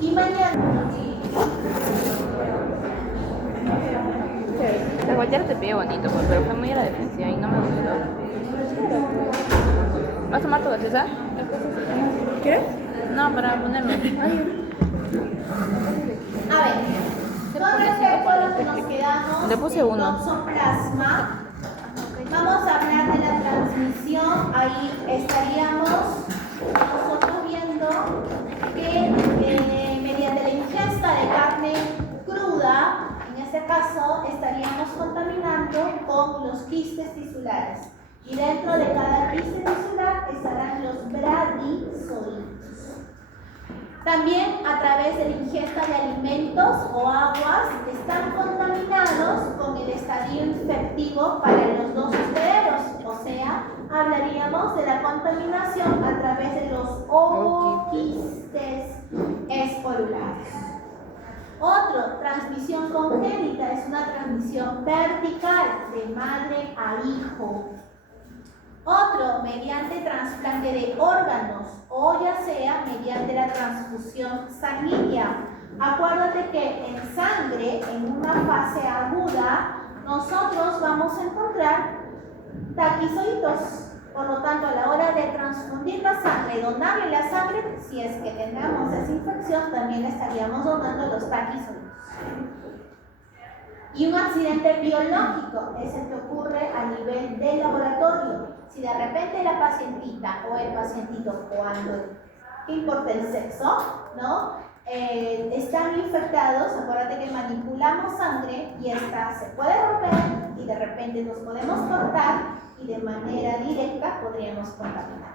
Y mañana. La cualquiera te pide bonito, pues, pero fue muy a la defensiva y no me gustó. ¿Vas a tomar tu gaseosa? ¿Quieres? No, para ponerme. A ver, con respecto a lo que nos quedamos Le puse en uno. toxoplasma, vamos a hablar de la transmisión. Ahí estaríamos nosotros viendo que mediante la ingesta de carne cruda, en este caso estaríamos contaminando con los quistes tisulares. Y dentro de cada quiste tisular estarán los bradizoides. También a través de la ingesta de alimentos o aguas están contaminados con el estadio infectivo para los dos hospederos. O sea, hablaríamos de la contaminación a través de los ooquistes esporulares. Otro, transmisión congénita, es una transmisión vertical de madre a hijo. Otro, mediante trasplante de órganos o ya sea mediante la transfusión sanguínea. Acuérdate que en sangre, en una fase aguda, nosotros vamos a encontrar taquizoitos. Por lo tanto, a la hora de transfundir la sangre, donarle la sangre, si es que tenemos esa infección, también estaríamos donando los taquizoitos. Y un accidente biológico es el que ocurre a nivel de laboratorio. Si de repente la pacientita o el pacientito, cuando, ¿qué importa el sexo? ¿No? Están infectados, acuérdate que manipulamos sangre y esta se puede romper y de repente nos podemos cortar y de manera directa podríamos contaminarnos.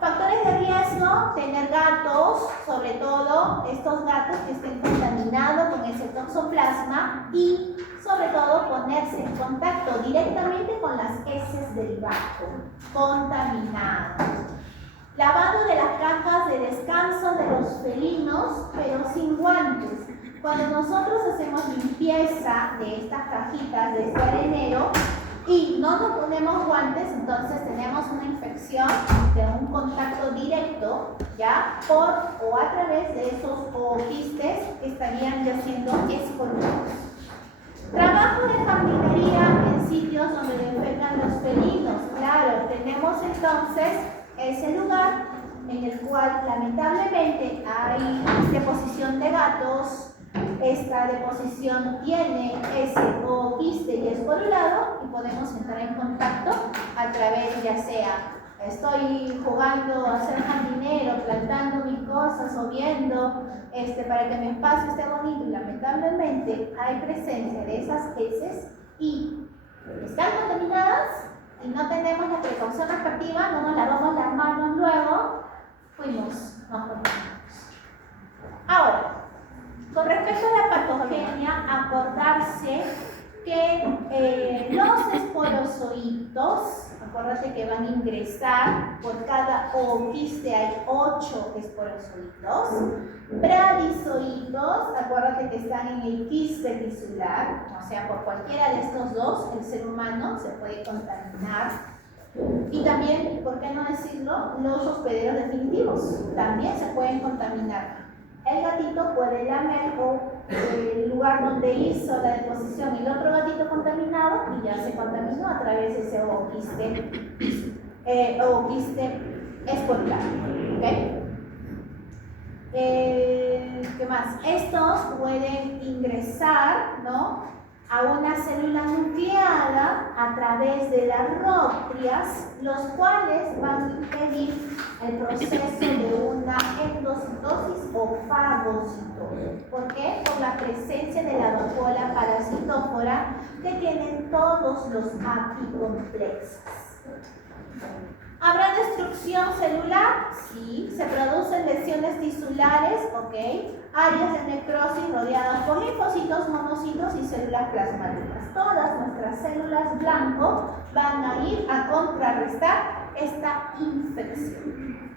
Factores de riesgo, tener gatos, sobre todo estos gatos que estén contaminados con ese toxoplasma y sobre todo ponerse en contacto directamente con las heces del gato contaminadas. Lavado de las cajas de descanso de los felinos, pero sin guantes. Cuando nosotros hacemos limpieza de estas cajitas de este arenero y no nos ponemos guantes, entonces tenemos una infección de un contacto directo, ¿ya? Por o a través de esos ooquistes que estarían ya siendo escoltados. Trabajo de jardinería en sitios donde defecan los felinos. Claro, tenemos entonces ese lugar en el cual lamentablemente hay deposición de gatos. Esta deposición tiene ese ooquiste y esporulado y podemos entrar en contacto a través, ya sea estoy jugando a ser jardinero, plantando mis cosas o viendo para que mi espacio esté bonito y lamentablemente hay presencia de esas heces y están contaminadas y no tenemos la precaución respectiva, no nos lavamos las manos luego, nos contaminamos. Ahora, con respecto a la patogenia, acordarse que los esporozoitos, acuérdate que van a ingresar, por cada ooquiste hay 8 esporozoitos, bradizoitos, acuérdate que están en el quiste tisular, o sea, por cualquiera de estos dos, el ser humano se puede contaminar. Y también, ¿por qué no decirlo? Los hospederos definitivos también se pueden contaminar. El gatito puede lamer el lugar donde hizo la deposición y el otro gatito contaminado y ya se contaminó a través de ese ooquiste esporular. ¿Okay? ¿Qué más? Estos pueden ingresar, ¿no?, a una célula nucleada a través de las rótreas, los cuales van a impedir el proceso de una endocitosis o fagocitosis. ¿Por qué? Por la presencia de la vacuola parasitófora que tienen todos los apicomplexos. ¿Habrá destrucción celular? Sí. ¿Se producen lesiones tisulares? Ok. Áreas de necrosis rodeadas por linfocitos, monocitos y células plasmáticas. Todas nuestras células blanco van a ir a contrarrestar esta infección.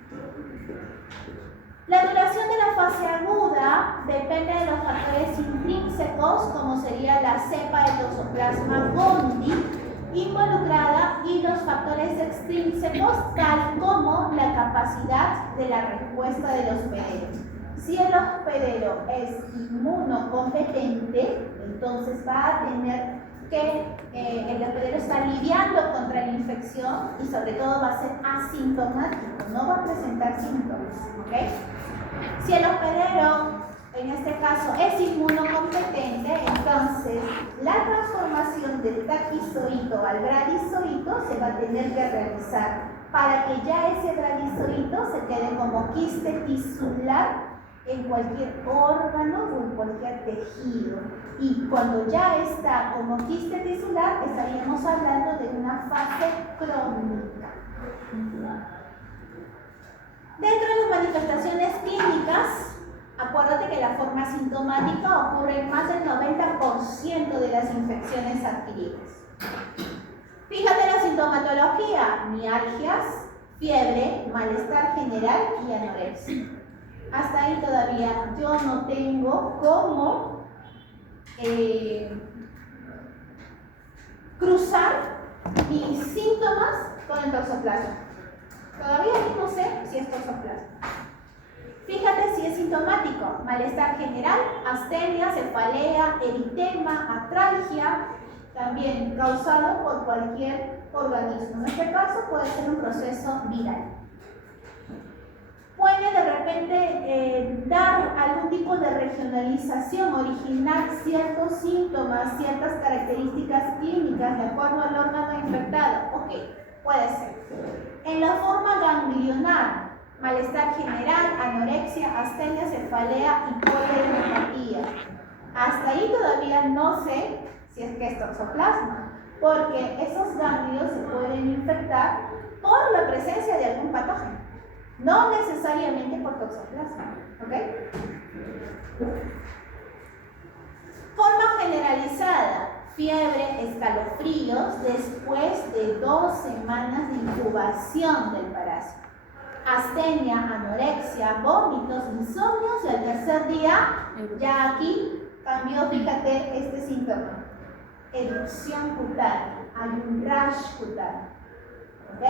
La duración de la fase aguda depende de los factores intrínsecos, como sería la cepa de Toxoplasma gondii, involucrada y los factores extrínsecos, tal como la capacidad de la respuesta del hospedero. Si el hospedero es inmunocompetente, entonces va a tener que el hospedero está lidiando contra la infección y sobre todo va a ser asintomático, no va a presentar síntomas, ¿ok? Si el hospedero, en este caso, es inmunocompetente, entonces la transformación del taquizoito al gradizoito se va a tener que realizar para que ya ese gradizoito se quede como quiste tisular en cualquier órgano o en cualquier tejido. Y cuando ya está como quiste tisular, estaríamos hablando de una fase crónica. Dentro de las manifestaciones clínicas, acuérdate que la forma sintomática ocurre en más del 90% de las infecciones adquiridas. Fíjate la sintomatología: mialgias, fiebre, malestar general y anorexia. Hasta ahí todavía yo no tengo cómo cruzar mis síntomas con el toxoplasma. Todavía no sé si es toxoplasma. Fíjate si es sintomático: malestar general, astenia, cefalea, eritema, atralgia, también causado por cualquier organismo. En este caso puede ser un proceso viral. Puede de repente dar algún tipo de regionalización, originar ciertos síntomas, ciertas características clínicas de acuerdo al órgano infectado. Ok, puede ser. En la forma ganglionar: malestar general, anorexia, astenia, cefalea y polineuropatía. Hasta ahí todavía no sé si es que es toxoplasma, porque esos ganglios se pueden infectar por la presencia de algún patógeno, no necesariamente por toxoplasma, ¿ok? Forma generalizada: fiebre, escalofríos después de 2 semanas de incubación del parásito. Astenia, anorexia, vómitos, insomnios y al tercer día, ya aquí cambió, fíjate este síntoma: erupción cutánea, hay un rash cutáneo, ¿ok?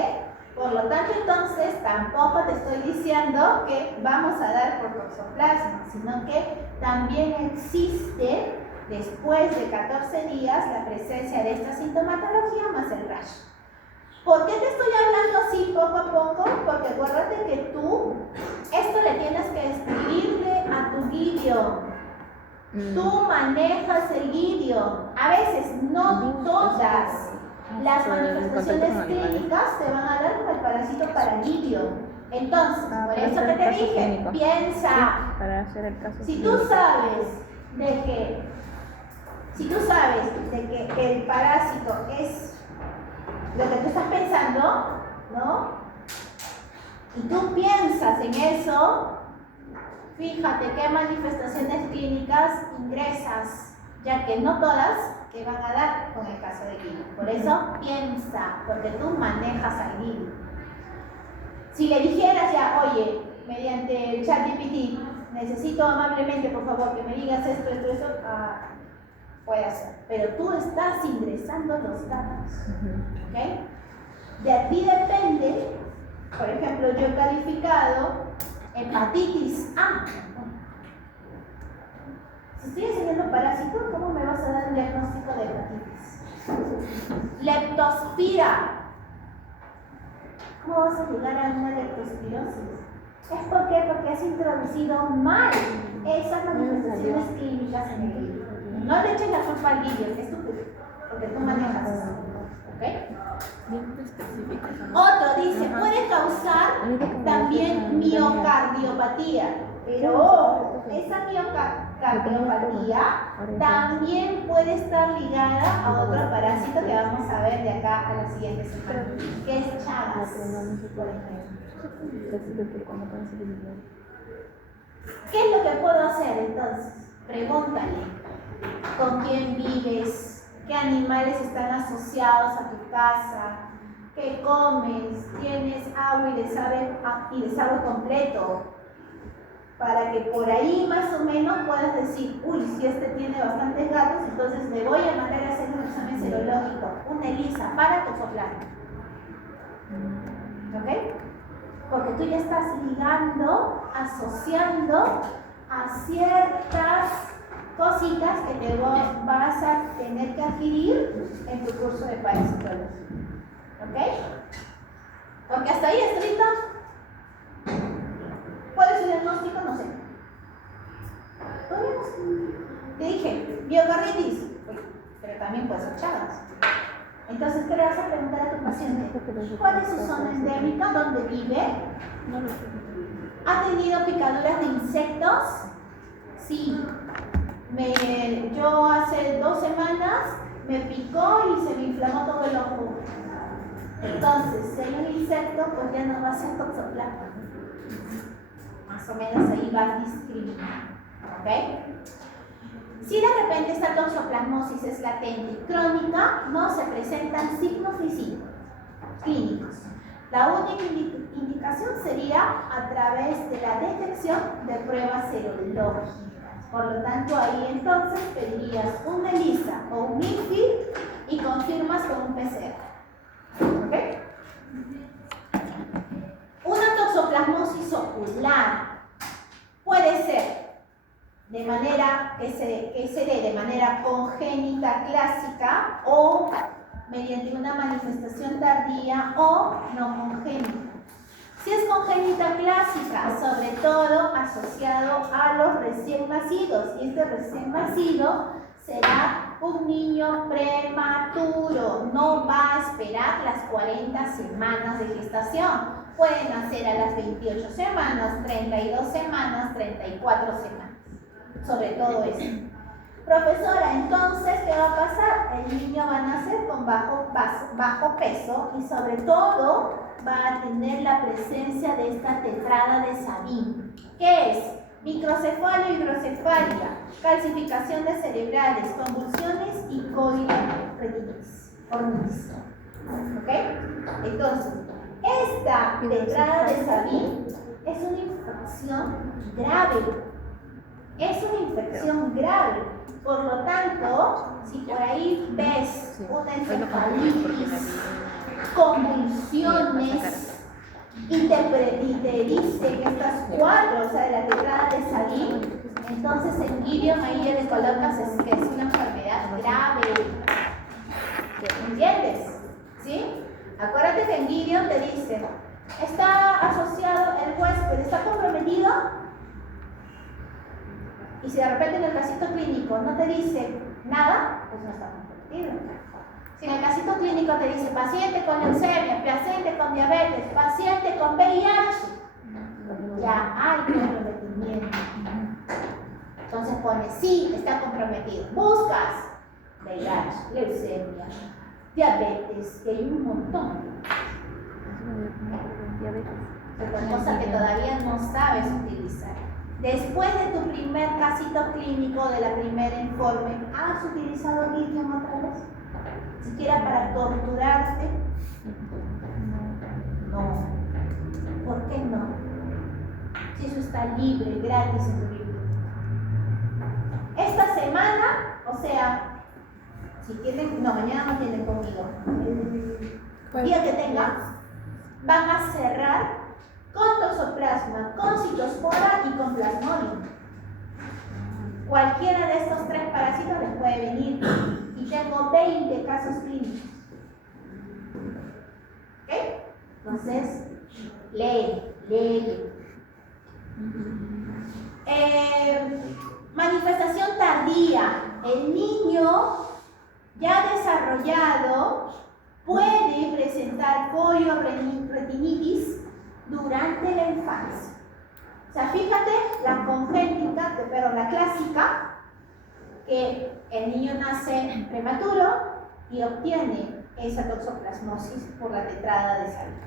Por lo tanto, entonces, tampoco te estoy diciendo que vamos a dar por toxoplasma, sino que también existe, después de 14 días, la presencia de esta sintomatología más el rash. ¿Por qué te estoy hablando así poco a poco? Porque acuérdate que tú, esto le tienes que escribirle a tu guidio. Tú manejas el guidio. A veces, no todas las manifestaciones clínicas te van a dar con el parásito paralidio. Entonces, por eso que te dije, piensa. Si tú sabes de que el parásito es lo que tú estás pensando, ¿no? Y tú piensas en eso, fíjate qué manifestaciones clínicas ingresas, ya que no todas te van a dar con el caso de Guido. Por eso piensa, porque tú manejas al Guido. Si le dijeras ya, oye, mediante el ChatGPT, necesito amablemente, por favor, que me digas esto, puede hacer, pero tú estás ingresando los datos, ¿ok? De ti depende, por ejemplo, yo he calificado hepatitis A. Si estoy enseñando parásito, ¿cómo me vas a dar un diagnóstico de hepatitis? Leptospira. ¿Cómo vas a llegar a una leptospirosis? ¿Es por qué? Porque has introducido mal esas manifestaciones clínicas en el libro. No le eches la culpa al vídeo, es estúpido, porque tú manejas eso, ¿ok? Otro dice, puede causar también miocardiopatía, pero ojo, esa miocardiopatía también puede estar ligada a otro parásito que vamos a ver de acá a la siguiente semana, que es Chagas, por ejemplo. ¿Qué es lo que puedo hacer entonces? Pregúntale. ¿Con quién vives? ¿Qué animales están asociados a tu casa? ¿Qué comes? ¿Tienes agua y desagüe completo? Para que por ahí más o menos puedas decir, uy, si este tiene bastantes gatos, entonces le voy a mandar a hacer un examen serológico, una ELISA, utiliza para toxoplasma. ¿Ok? Porque tú ya estás ligando, asociando a ciertas cositas que te vas a tener que adquirir en tu curso de parasitología. ¿Ok? Porque hasta ahí estricto. ¿Cuál es el diagnóstico? No sé. Todavía no sé. Te dije, miocarditis, pero también puede ser Chagas. Entonces, ¿qué le vas a preguntar a tu paciente? ¿Cuál es su zona endémica? ¿Dónde vive? ¿Ha tenido picaduras de insectos? Sí. Yo hace 2 semanas me picó y se me inflamó todo el ojo. Entonces, si hay un insecto, pues ya no va a ser toxoplasma. Más o menos ahí va a discriminar. ¿Ok? Si de repente esta toxoplasmosis es latente y crónica, no se presentan signos ni síntomas clínicos. La única indicación sería a través de la detección de pruebas serológicas. Por lo tanto, ahí entonces pedirías un ELISA o un INFI y confirmas con un PCR. ¿Ok? Una toxoplasmosis ocular puede ser de manera que se dé de manera congénita clásica o mediante una manifestación tardía o no congénita. Si es congénita clásica, sobre todo asociado a los recién nacidos, y este recién nacido será un niño prematuro, no va a esperar las 40 semanas de gestación. Puede nacer a las 28 semanas, 32 semanas, 34 semanas. Sobre todo eso. Profesora, entonces, ¿qué va a pasar? El niño va a nacer con bajo peso y sobre todo va a tener la presencia de esta tetrada de Sabin. ¿Qué es? Microcefalia, hidrocefalia, calcificación de cerebrales, convulsiones y cólico-retinitis. ¿Ok? Entonces, esta tetrada de Sabin es una infección grave. Es una infección grave. Por lo tanto, si por ahí ves una encefalitis, convulsiones y te dice que estas 4, o sea, de la tetrada de Sabin, entonces en Gideon ahí ya le colocas que es una enfermedad grave. ¿Entiendes? ¿Sí? Acuérdate que en Gideon te dice, está asociado el huésped, está comprometido. Y si de repente en el casito clínico no te dice nada, pues no está comprometido. Si en el casito clínico te dice paciente con leucemia, paciente con diabetes, paciente con VIH, ya hay comprometimiento. Entonces pones sí, está comprometido. Buscas VIH, leucemia, diabetes, que hay un montón. Otra cosa que todavía no sabes utilizar. Después de tu primer casito clínico, de la primera informe, ¿has utilizado Gideon otra vez? ¿Siquiera para torturarte? No. ¿Por qué no? Si eso está libre, gratis en tu biblioteca. Esta semana, o sea, si tienen, no, mañana no tienen conmigo. El día que tengas, van a cerrar con toxoplasma, con citospora y con plasmodium. Cualquiera de estos 3 parásitos les puede venir y tengo 20 casos clínicos. ¿Ok? Entonces, lee. Manifestación tardía. El niño ya desarrollado puede presentar polio-retinitis durante la infancia. O sea, fíjate, la congénita, pero la clásica, que el niño nace prematuro y obtiene esa toxoplasmosis por la tetrada de Sabin.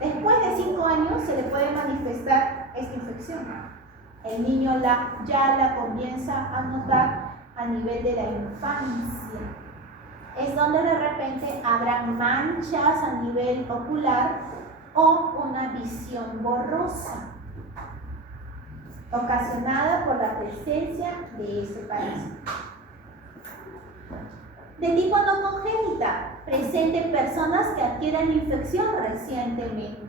Después de 5 años se le puede manifestar esta infección. El niño ya la comienza a notar a nivel de la infancia. Es donde de repente habrá manchas a nivel ocular o una visión borrosa ocasionada por la presencia de ese parásito. De tipo no congénita, conjunta, presente en personas que adquieran infección recientemente.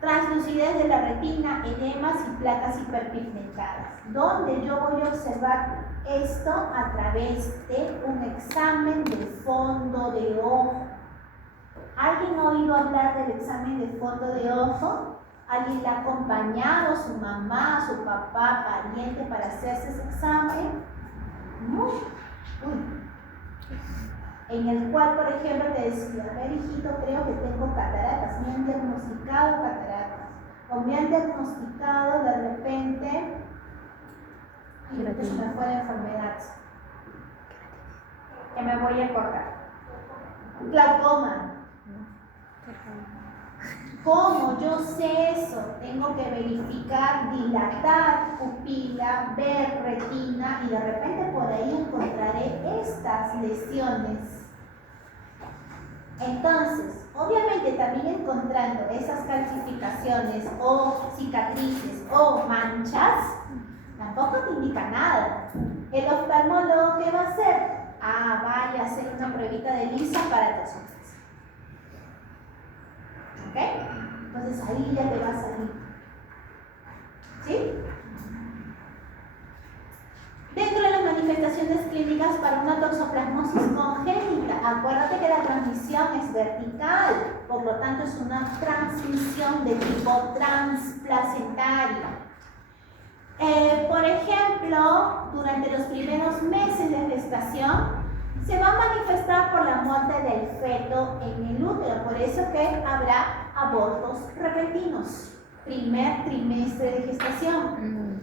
Translucidez de la retina, edemas y placas hiperpigmentadas. ¿Dónde yo voy a observar esto? A través de un examen de fondo de ojo. ¿Alguien ha oído hablar del examen de fondo de ojo? ¿Alguien le ha acompañado, su mamá, su papá, pariente para hacerse ese examen? ¿No? En el cual, por ejemplo, te decía, a ver, hijito, creo que tengo cataratas, me han diagnosticado cataratas, o me han diagnosticado de repente, y se me fue la enfermedad, que me voy a cortar, glaucoma. ¿Cómo yo sé eso? Tengo que verificar, dilatar pupila, ver retina y de repente por ahí encontraré estas lesiones. Entonces, obviamente también encontrando esas calcificaciones o cicatrices o manchas, tampoco te indica nada. El oftalmólogo, ¿qué va a hacer? Vaya a hacer una pruebita de lisa para tus ojos. ¿Ok? Entonces ahí ya te va a salir. ¿Sí? Dentro de las manifestaciones clínicas para una toxoplasmosis congénita, acuérdate que la transmisión es vertical, por lo tanto es una transmisión de tipo transplacentaria. Por ejemplo, durante los primeros meses de gestación, se va a manifestar por la muerte del feto en el útero, por eso que habrá abortos repentinos, primer trimestre de gestación.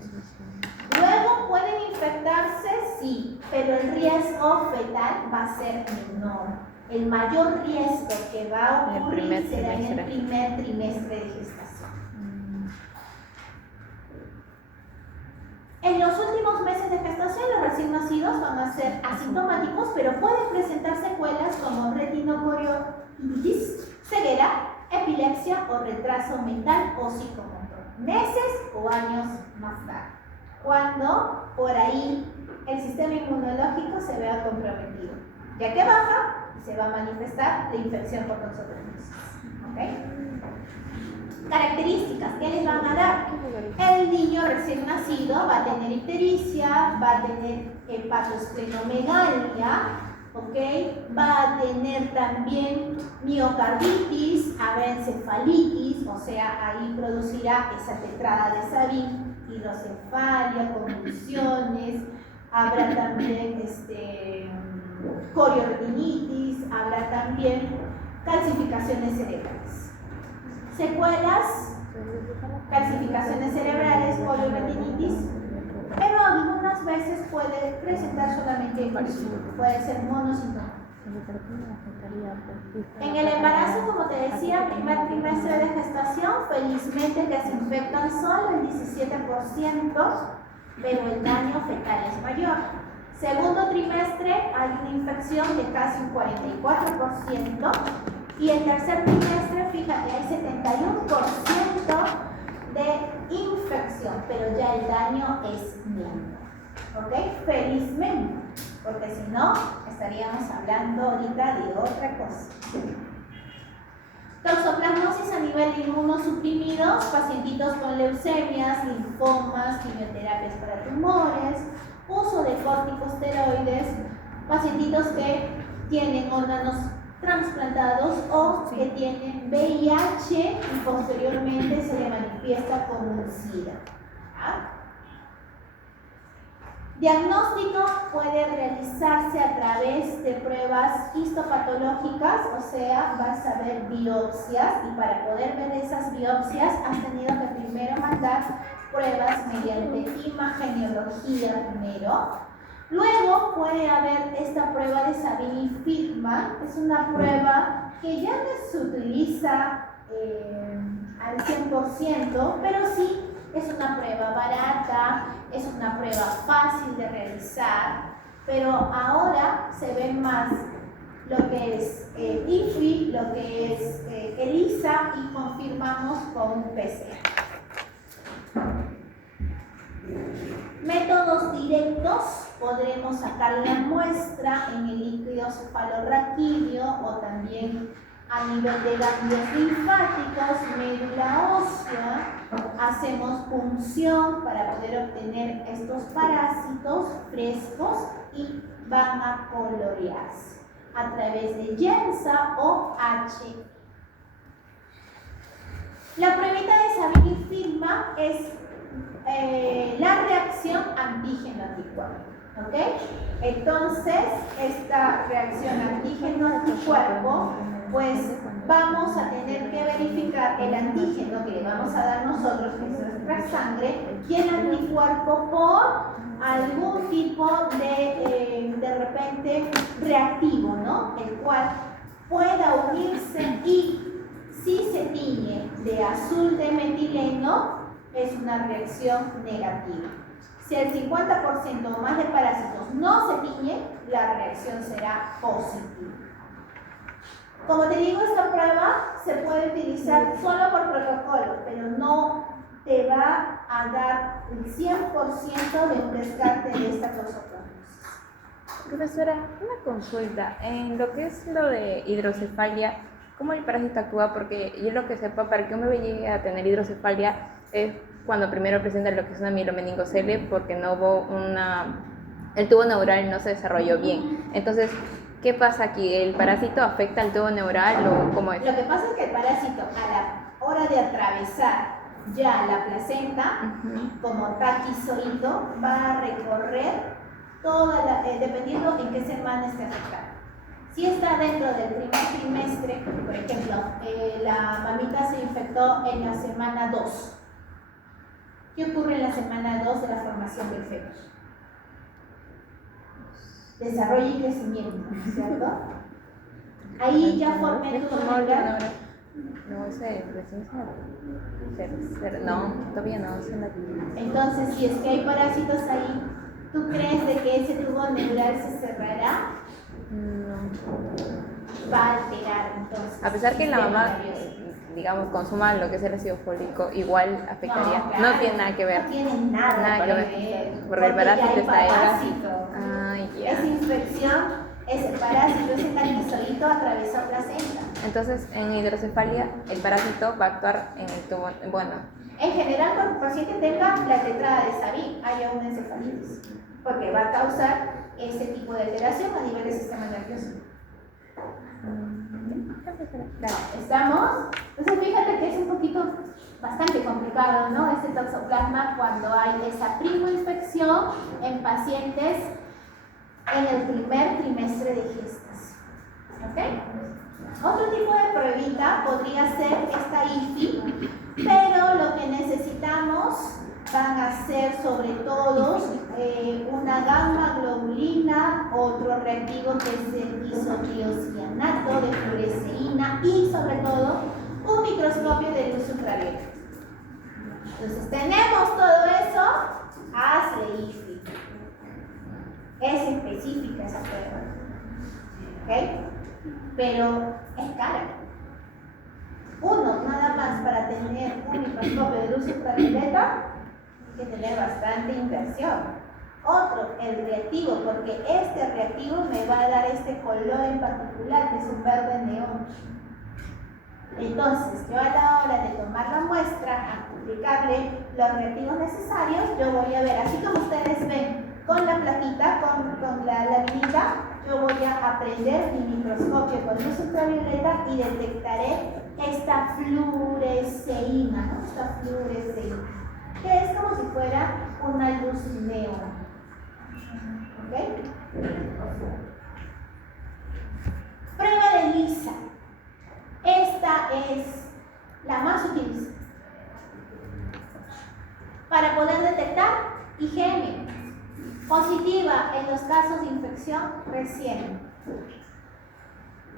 Luego pueden infectarse, sí, pero el riesgo fetal va a ser menor. El mayor riesgo que va a ocurrir será en el primer trimestre de gestación. En los últimos meses de gestación, los recién nacidos van a ser asintomáticos, pero pueden presentar secuelas como retinochoroiditis, ceguera, epilepsia o retraso mental o psicomotor, meses o años más tarde, cuando por ahí el sistema inmunológico se vea comprometido, ya que baja y se va a manifestar la infección por toxoplasmosis. ¿Okay? Características, ¿qué les van a dar? El niño recién nacido va a tener ictericia, va a tener hepatosplenomegalia, ¿ok? Va a tener también miocarditis, encefalitis, o sea, ahí producirá esa tetrada de Sabin, hidrocefalia, convulsiones, habrá también coriordinitis, habrá también calcificaciones cerebrales. Secuelas, calcificaciones cerebrales, polioretinitis, pero algunas veces puede presentar solamente puede ser monosintomático. En el embarazo, como te decía, primer trimestre de gestación, felizmente que se infectan solo el 17%, pero el daño fetal es mayor. Segundo trimestre hay una infección de casi un 44%. Y el tercer trimestre, fíjate, hay 71% de infección, pero ya el daño es mínimo. ¿Ok? Felizmente, porque si no, estaríamos hablando ahorita de otra cosa. Toxoplasmosis a nivel inmunosuprimidos, pacientitos con leucemias, linfomas, quimioterapias para tumores, uso de corticosteroides, pacientitos que tienen órganos transplantados o que tienen VIH y posteriormente se le manifiesta como un SIDA. Diagnóstico puede realizarse a través de pruebas histopatológicas, o sea, vas a ver biopsias y para poder ver esas biopsias has tenido que primero mandar pruebas mediante imagenología primero. Luego puede haber esta prueba de Sabin-Filtman, es una prueba que ya no se utiliza al 100%, pero sí es una prueba barata, es una prueba fácil de realizar, pero ahora se ve más lo que es IFI, lo que es ELISA y confirmamos con un PCR. Métodos directos podremos sacar la muestra en el líquido cefalorraquídeo o también a nivel de ganglios linfáticos, médula ósea. Hacemos punción para poder obtener estos parásitos frescos y van a colorearse a través de YENSA o H. La pruebita de Sabin-Filman es la reacción antígeno-anticuerpo. ¿Ok? Entonces, esta reacción antígeno-anticuerpo, pues vamos a tener que verificar el antígeno que le vamos a dar nosotros, que es nuestra sangre, y el anticuerpo por algún tipo de repente reactivo, ¿no? El cual pueda unirse y si se tiñe de azul de metileno, es una reacción negativa. Si el 50% o más de parásitos no se tiñe, la reacción será positiva. Como te digo, esta prueba se puede utilizar solo por protocolo, pero no te va a dar el 100% de un descarte de esta toxoplasmosis. Profesora, una consulta. En lo que es lo de hidrocefalia, ¿cómo el parásito actúa? Porque yo lo que sepa, para que un bebé llegue a tener hidrocefalia es cuando primero presenta lo que es una mielomeningocele, porque no hubo el tubo neural no se desarrolló bien. Entonces, ¿qué pasa aquí? ¿El parásito afecta al tubo neural o cómo es? Lo que pasa es que el parásito, a la hora de atravesar ya la placenta, como taquizoito, va a recorrer toda dependiendo en qué semana esté afectado. Si está dentro del primer trimestre, por ejemplo, la mamita se infectó en la semana 2. ¿Qué ocurre en la semana 2 de la formación del feto? Desarrollo y crecimiento, ¿cierto? Ahí ya formé tu neural. No, ese recién no, todavía no. Entonces, si es que hay parásitos ahí, ¿tú crees de que ese tubo neural se cerrará? No. Va a alterar entonces. A pesar que la mamá, digamos, consuma lo que es el ácido fólico, igual afectaría. No, claro, no tiene nada que ver. No tiene nada que ver. Porque el parásito está ahí. Ya. Esa infección, ese parásito, ese taquizoito atravesó placenta. Entonces, en hidrocefalia, el parásito va a actuar en el tubo. Bueno. En general, cuando el paciente tenga la tetrada de Sabin, haya una encefalitis, porque va a causar ese tipo de alteración a nivel del sistema nervioso. ¿Estamos? Entonces fíjate que es un poquito bastante complicado, ¿no? Este toxoplasma cuando hay esa primoinfección en pacientes en el primer trimestre de gestación. ¿Ok? Otro tipo de pruebita podría ser esta IFI, pero lo que necesitamos van a ser sobre todo una gamma globulina, otro reactivo que es el isotiocianato de fluoresceína y sobre todo un microscopio de luz ultravioleta. Entonces tenemos todo eso, hazle IFI. Es específica esa prueba, ¿ok? Pero es cara. Uno, nada más para tener un microscopio de luz ultravioleta, hay que tener bastante inversión. Otro, el reactivo, porque este reactivo me va a dar este color en particular, que es un verde neón. Entonces, yo a la hora de tomar la muestra, aplicarle los reactivos necesarios, yo voy a ver, así como ustedes ven, con la plaquita, con la laminita, yo voy a prender mi microscopio con luz ultravioleta y detectaré esta fluoresceína, ¿no? Esta fluoresceína, que es como si fuera una luz neón. ¿Ok? Prueba de Lisa. Esta es la más utilizada para poder detectar IgM positiva en los casos de infección reciente.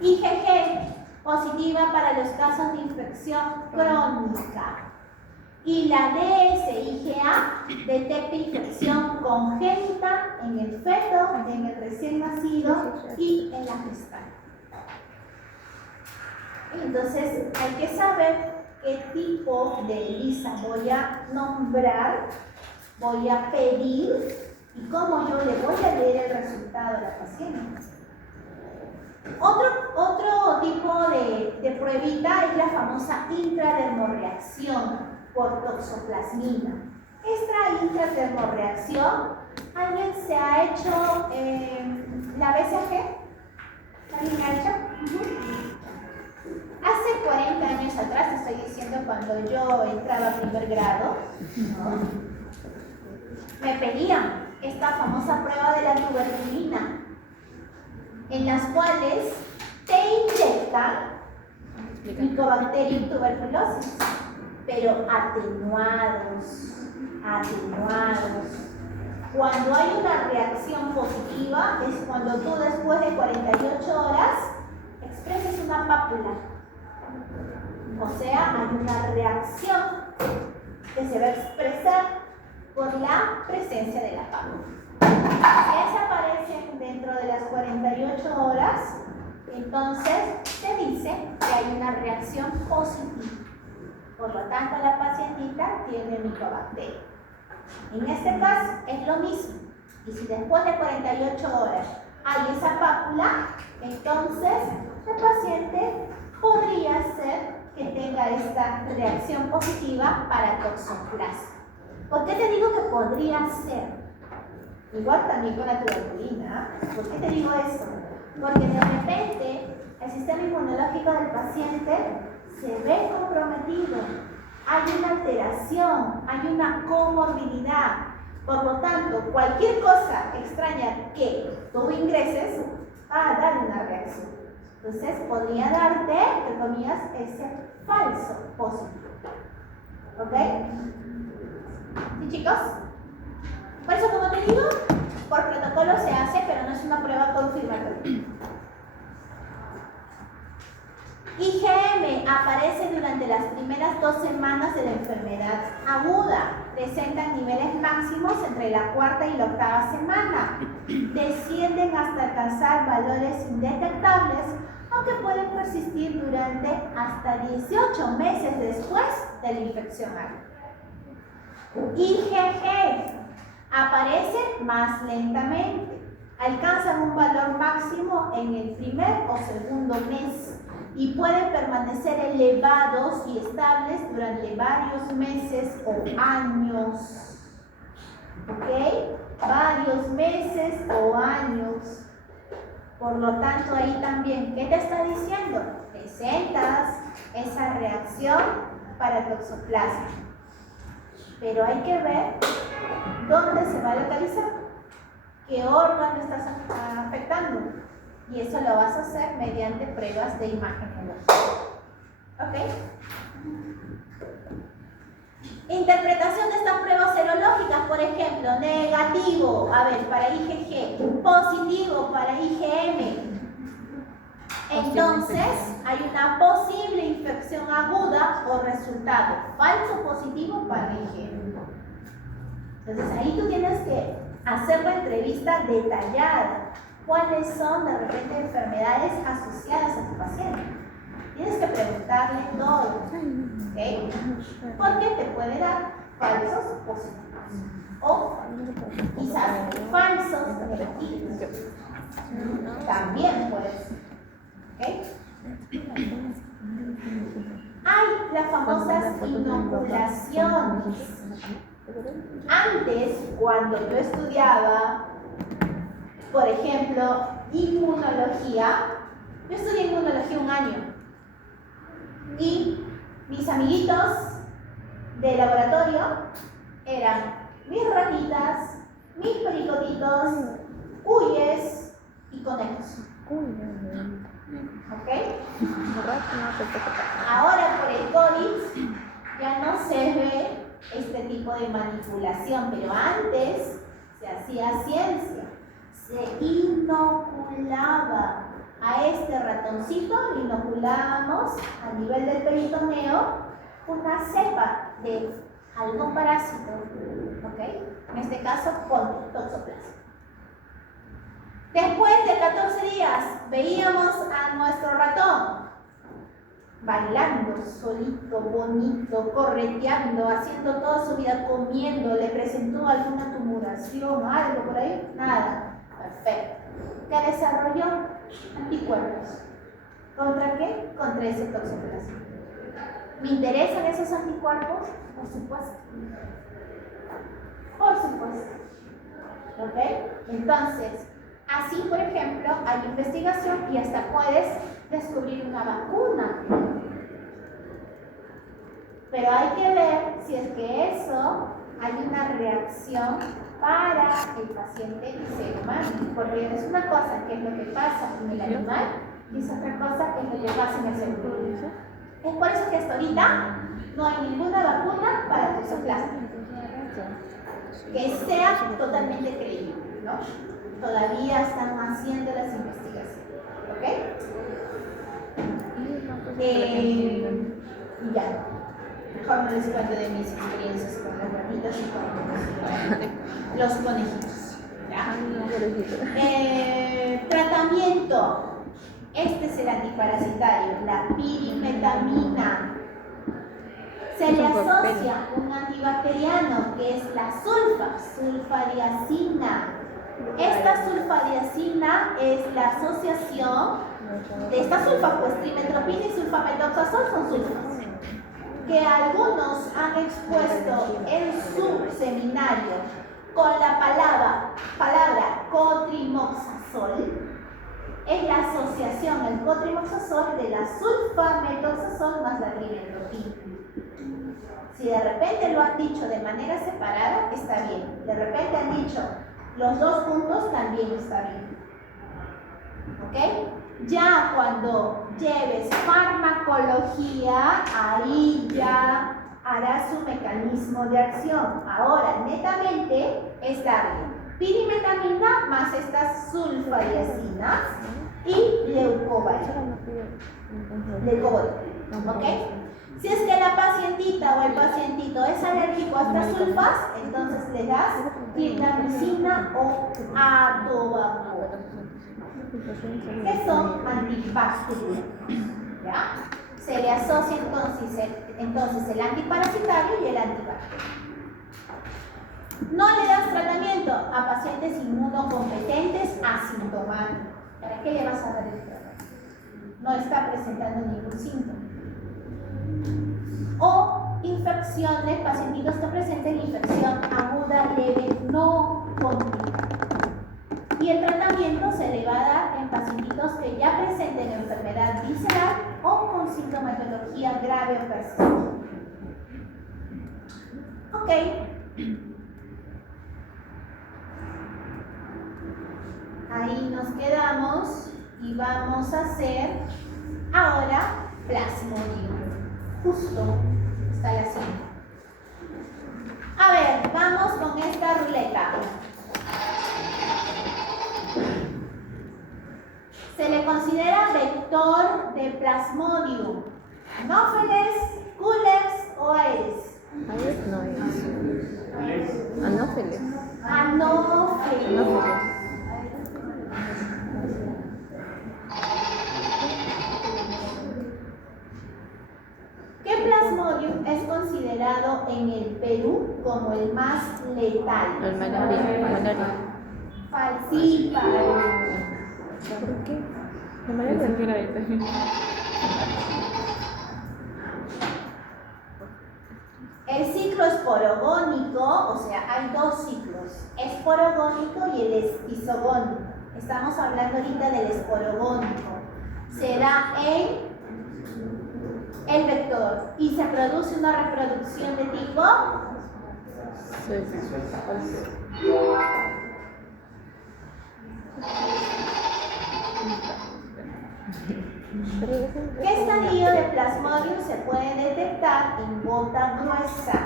IgG positiva para los casos de infección crónica. Y la DSIgA detecta infección congénita en el feto, en el recién nacido y en la gestante. Entonces hay que saber qué tipo de ELISA voy a nombrar, voy a pedir y cómo yo le voy a leer el resultado a la paciente. Otro tipo de pruebita es la famosa intradermorreacción por toxoplasmina. Esta intradermorreacción, ¿alguien se ha hecho la BCG? ¿Alguien ha hecho? Hace 40 años atrás, te estoy diciendo cuando yo entraba a primer grado, ¿no? Me pedían esta famosa prueba de la tuberculina, en las cuales te inyectan Mycobacterium tuberculosis, pero atenuados. Cuando hay una reacción positiva es cuando tú después de 48 horas expresas una pápula. O sea, hay una reacción que se va a expresar por la presencia de la pápula. Si desaparecen dentro de las 48 horas, entonces se dice que hay una reacción positiva. Por lo tanto, la pacientita tiene Mycobacterium. En este caso es lo mismo. Y si después de 48 horas hay esa pápula, entonces el paciente podría ser que tenga esta reacción positiva para toxoplasma. ¿Por qué te digo que podría ser? Igual también con la tuberculina. ¿Por qué te digo eso? Porque de repente el sistema inmunológico del paciente se ve comprometido. Hay una alteración, hay una comorbilidad. Por lo tanto, cualquier cosa extraña que tú ingreses va a dar una reacción. Entonces, podría darte, entre comillas, ese falso positivo. ¿Ok? ¿Sí, chicos? Por eso, como te digo, por protocolo se hace, pero no es una prueba confirmatoria. IgM aparece durante las primeras 2 semanas de la enfermedad aguda. Presentan niveles máximos entre la 4ª y la 8ª semana. Descienden hasta alcanzar valores indetectables, aunque pueden persistir durante hasta 18 meses después de la infección aguda. IgG aparece más lentamente. Alcanzan un valor máximo en el primer o segundo mes y pueden permanecer elevados y estables durante varios meses o años. ¿Ok? Varios meses o años. Por lo tanto, ahí también, ¿qué te está diciendo? Presentas esa reacción para toxoplasma. Pero hay que ver dónde se va a localizar, qué órgano estás afectando. Y eso lo vas a hacer mediante pruebas de imagenología. ¿Ok? Interpretación de estas pruebas serológicas, por ejemplo, negativo, a ver, para IgG, positivo para IgM. Entonces, hay una posible infección aguda o resultado falso positivo para IgM. Entonces, ahí tú tienes que hacer la entrevista detallada. ¿Cuáles son de repente enfermedades asociadas a tu paciente? Tienes que preguntarle todo, ¿ok? Porque te puede dar falsos positivos o quizás falsos negativos. También puede ser, ¿ok? Hay las famosas inoculaciones. Antes, cuando yo estudiaba, por ejemplo, inmunología, yo estudié inmunología 1 año y mis amiguitos de laboratorio eran mis ratitas, mis pericotitos, cuyes y conejos. ¿Ok? Ahora por el COVID ya no se ve este tipo de manipulación, pero antes se hacía ciencia. Se inoculaba a este ratoncito, le inoculábamos a nivel del peritoneo una cepa de algún parásito, ¿ok? En este caso, con toxoplasma. Después de 14 días, veíamos a nuestro ratón. bailando solito, bonito, correteando, haciendo toda su vida comiendo, le presentó alguna tumoración, algo por ahí, nada, perfecto. ¿Qué desarrolló? Anticuerpos. ¿Contra qué? Contra ese toxoplasma. ¿Me interesan esos anticuerpos? Por supuesto. Por supuesto. ¿Ok? Entonces, así, por ejemplo, hay investigación y hasta puedes descubrir una vacuna. Pero hay que ver si es que eso hay una reacción para el paciente y ser humano. Porque es una cosa que es lo que pasa en el animal y es otra cosa que es lo que pasa en el ser humano. Es por eso que hasta ahorita no hay ninguna vacuna para toxoplasma que sea totalmente creíble, ¿no? Todavía están haciendo las investigaciones, ¿ok? Y ya, mejor no les cuento de mis experiencias con las ranitas y con los conejitos, ¿ya? Tratamiento. Este es el antiparasitario, la pirimetamina. Se le asocia un antibacteriano que es la sulfadiazina. Esta sulfadiazina es la asociación de esta sulfa, pues trimetropina y sulfamethoxazol son sulfas, que algunos han expuesto en su seminario con la palabra cotrimoxazol. Es la asociación, el cotrimoxazol, de la sulfamethoxazol más la trimetropina. Si de repente lo han dicho de manera separada, está bien. De repente han dicho los dos juntos, también está bien. ¿Ok? Ya cuando lleves farmacología, ahí ya hará su mecanismo de acción. Ahora, netamente, está bien. Pirimetamina más estas sulfadiazinas y leucovorin. ¿Ok? Si es que la pacientita o el pacientito es alérgico a estas sulfas, entonces le das clindamicina o atobacol, que son antibacterianos. ¿Ya? Se le asocia entonces el antiparasitario y el antibacteriano. No le das tratamiento a pacientes inmunocompetentes asintomáticos. ¿Para qué le vas a dar el tratamiento? No está presentando ningún síntoma. O infecciones, pacientitos que presenten infección aguda, leve, no complicada. Y el tratamiento se le va a dar en pacientitos que ya presenten enfermedad visceral o con sintomatología grave o persistente. Ok. Ahí nos quedamos y vamos a hacer ahora plasmodium. Justo está la cinta. A ver, vamos con esta ruleta. Se le considera vector de plasmodium. ¿Anófeles, culex o aedes? Aedes no es. Anófeles. Anófeles. ¿Qué plasmodium es considerado en el Perú como el más letal? El malaria. Falsifa. ¿Por qué? La malaria El ciclo esporogónico, o sea, hay dos ciclos, esporogónico y el esquizogónico. Estamos hablando ahorita del esporogónico. Será en el vector y se produce una reproducción de tipo ¿Qué estadio de plasmodium se puede detectar en gota gruesa?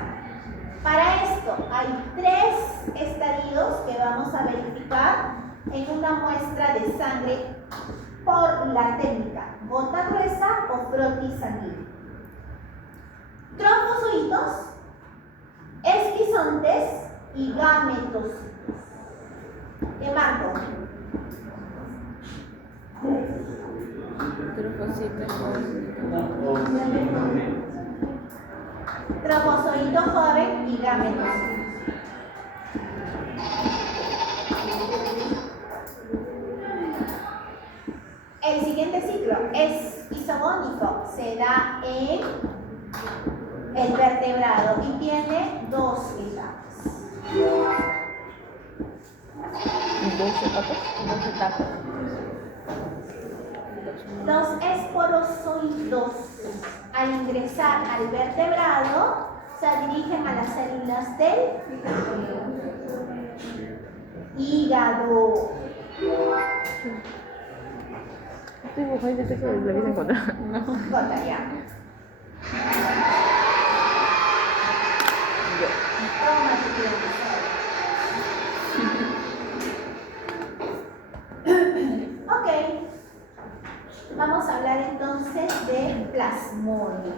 Para esto hay 3 estadios que vamos a verificar en una muestra de sangre por la técnica gota gruesa o frotis sanguíneo. Trombozoitos, esquizontes y gametocitos. ¿Qué marco? Trofozoito joven y gametos. El siguiente ciclo es isogónico, se da en el vertebrado y tiene dos etapas. Dos etapas. Los esporozoitos, al ingresar al vertebrado, se dirigen a las células del hígado. Este dibujo es de texto de la vida en contra. No. Corta ya. Toma tu tiempo. Ok. Vamos a hablar entonces de plasmodia,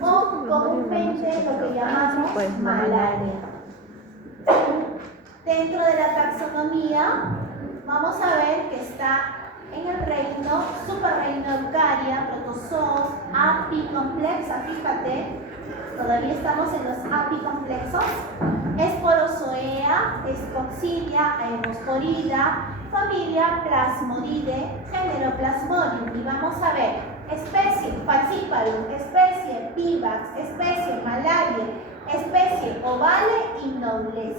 o comúnmente lo que llamamos malaria. Dentro de la taxonomía vamos a ver que está en el reino, superreino Eucaria, protozoos, apicomplexos. Fíjate, todavía estamos en los apicomplexos. Esporozoea, Escoccidia, Aemosporida, familia Plasmodidae, género Plasmodium. Y vamos a ver especie Falciparum, especie Vivax, especie Malaria, especie Ovale y Knowles.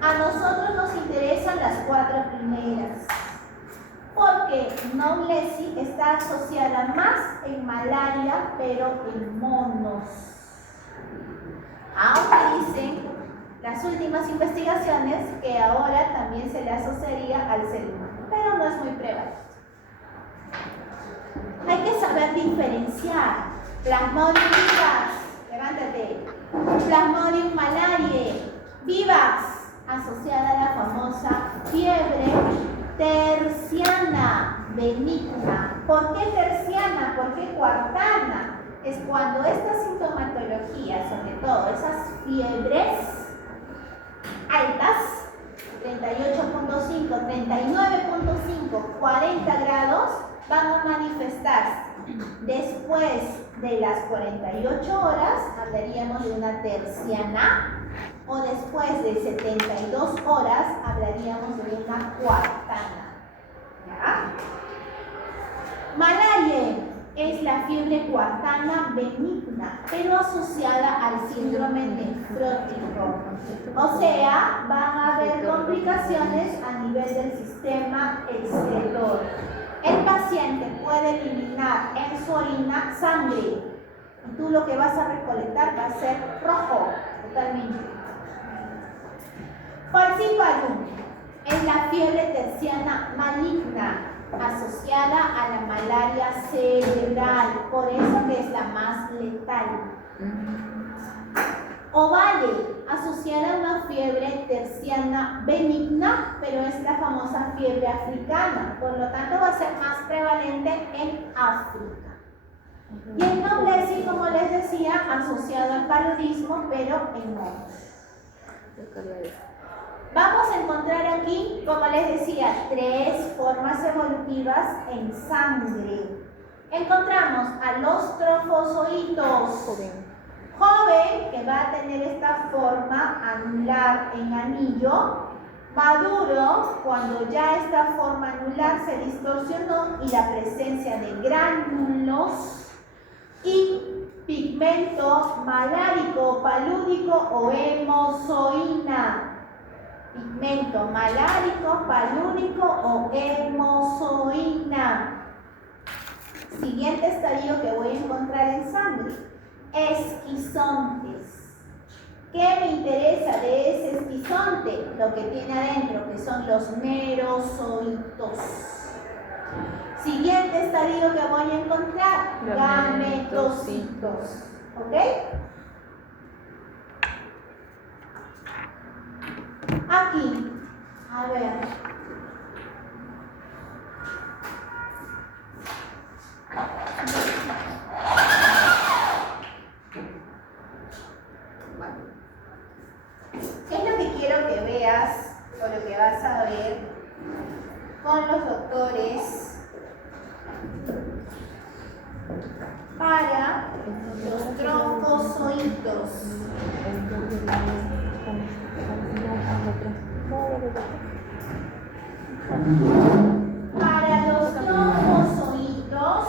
A nosotros nos interesan las cuatro primeras, porque Knowlesi está asociada más en malaria, pero en monos. Aunque dicen las últimas investigaciones que ahora también se le asociaría al ser humano, pero no es muy prevalente. Hay que saber diferenciar Plasmodium vivax, levántate, Plasmodium malariae, vivax, asociada a la famosa fiebre terciana benigna. ¿Por qué terciana? ¿Por qué cuartana? Es cuando esta sintomatología, sobre todo esas fiebres altas, 38.5, 39.5, 40 grados, van a manifestarse. Después de las 48 horas, hablaríamos de una terciana, o después de 72 horas, hablaríamos de una cuartana. ¿Ya? Malaria es la fiebre cuartana benigna, pero asociada al síndrome nefrótico. O sea, van a haber complicaciones a nivel del sistema excretor. El paciente puede eliminar en su orina sangre, y tú lo que vas a recolectar va a ser rojo, totalmente. Falciparum es la fiebre terciana maligna, asociada a la malaria cerebral, por eso que es la más letal. Ovale, asociada a una fiebre terciana benigna, pero es la famosa fiebre africana, por lo tanto va a ser más prevalente en África. Y el Knowlesi, como les decía, asociado al paludismo, pero en monos. Vamos a encontrar aquí, como les decía, tres formas evolutivas en sangre. Encontramos a los trofozoitos. Joven, que va a tener esta forma anular en anillo. Maduro, cuando ya esta forma anular se distorsionó y la presencia de gránulos. Y pigmento malárico, palúdico o hemozoína. Pigmento malárico, palúdico o hemozoína. Siguiente estadio que voy a encontrar en sangre. Esquizontes. ¿Qué me interesa de ese esquizonte? Lo que tiene adentro, que son los merozoitos. Siguiente estadio que voy a encontrar, gametocitos. ¿Ok? Aquí, a ver. ¿Qué es lo que quiero que veas o lo que vas a ver con los doctores para los trofozoitos. Para los trofozoitos,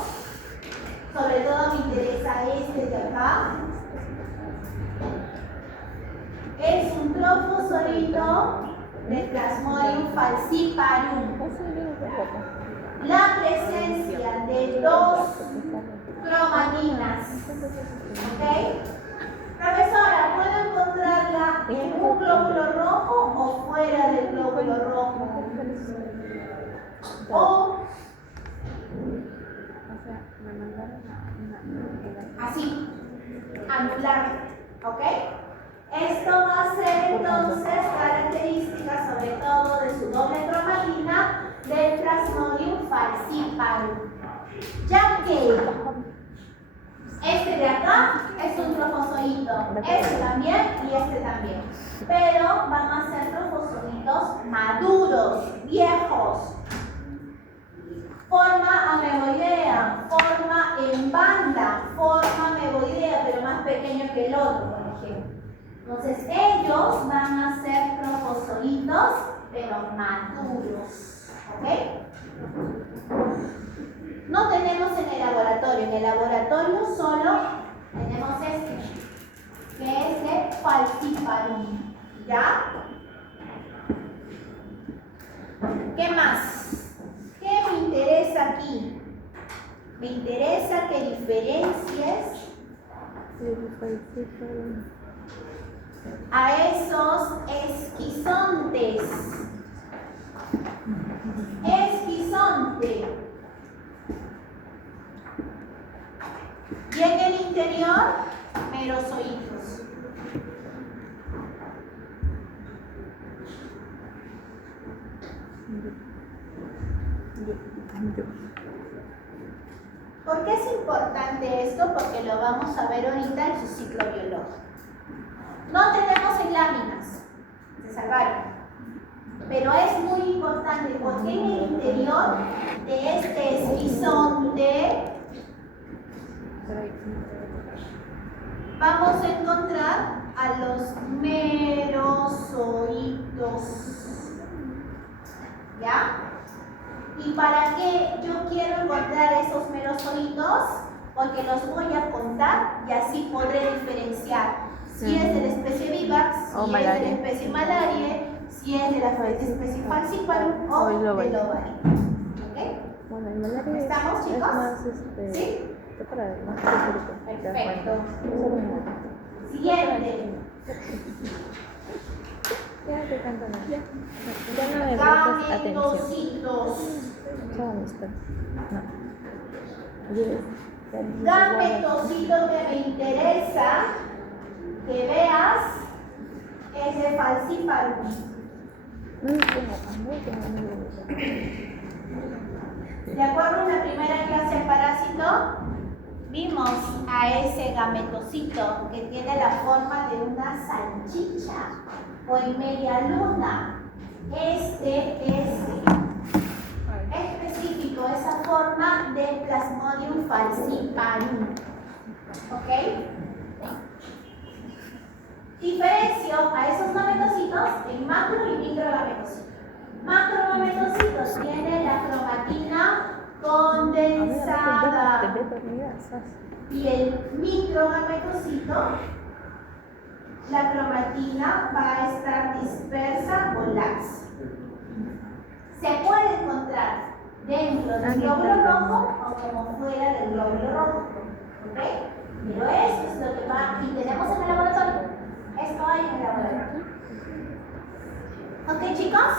sobre todo me interesa este de acá. Es un trofozoito de Plasmodium falciparum. La presencia de dos cromatinas. ¿Ok? Profesora, ¿puedo encontrarla en un glóbulo rojo o fuera del glóbulo rojo? O así, anular. ¿Ok? Esto va a ser entonces característica sobre todo de su doble cromatina del Plasmodium falciparum. Ya que este de acá es un trofozoito, este también y este también. Pero van a ser trofozoitos maduros, viejos. Forma ameboidea, forma en banda, forma ameboidea, pero más pequeño que el otro, por ejemplo. Entonces ellos van a ser trofozoitos, pero maduros. ¿Ok? No tenemos en el laboratorio solo tenemos este, que es de falciparum. ¿Ya? ¿Qué más? ¿Qué me interesa aquí? Me interesa que diferencies a esos esquizontes. Esquizonte. Y en el interior, merozoitos. ¿Por qué es importante esto? Porque lo vamos a ver ahorita en su ciclo biológico. No tenemos en láminas, se salvaron. Pero es muy importante porque en el interior de este esquizonte vamos a encontrar a los merozoitos. ¿Ya? ¿Y para qué yo quiero encontrar esos merozoitos? Porque los voy a contar y así podré diferenciar si es de la especie Vivax, si es de la especie Malariae, si es de la especie Falciparum o del Ovari. ¿Ok? Bueno, el malaria ¿Estamos, chicos? es más, ¿Sí? más específico. Perfecto. Siguiente. Ya te canto nada. Ya no me prestas atención. Gametocitos. ¿Dónde está? No. Gametocito que me interesa que veas es de Falciparum. De acuerdo a la primera clase de parásito, vimos a ese gametocito que tiene la forma de una salchicha o en media luna. Este es específico, esa forma de Plasmodium falciparum. ¿Ok? Diferencio a esos gametocitos en macro y microgametocitos. Macrogametocitos tiene la cromatina condensada y el microgametocito, la cromatina va a estar dispersa o laxa. Se puede encontrar dentro del glóbulo rojo o como fuera del glóbulo rojo. ¿Ok? Pero esto es lo que va y tenemos en el laboratorio. Esto hay en el laboratorio. ¿Ok, chicos?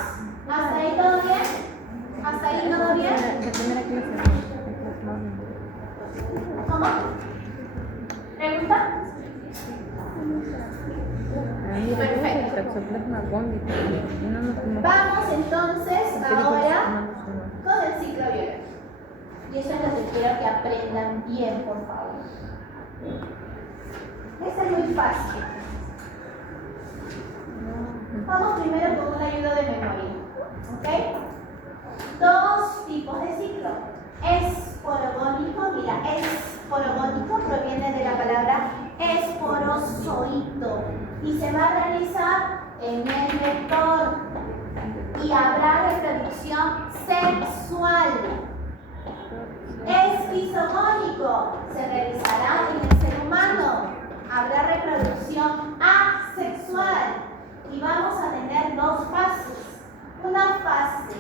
¿Hasta ahí todo bien? ¿Hasta ahí todo bien? La primera clase. ¿Cómo? ¿Pregunta? Perfecto. Vamos entonces ahora con el ciclo biológico. Y eso es lo que quiero que aprendan bien, por favor. Esto es muy fácil. Vamos primero con una ayuda de memoria. ¿Ok? Dos tipos de ciclo. Es orogónico, mira, es toxoito y se va a realizar en el vector y habrá reproducción sexual. Esquizogónico se realizará en el ser humano. Habrá reproducción asexual y vamos a tener dos fases. Una fase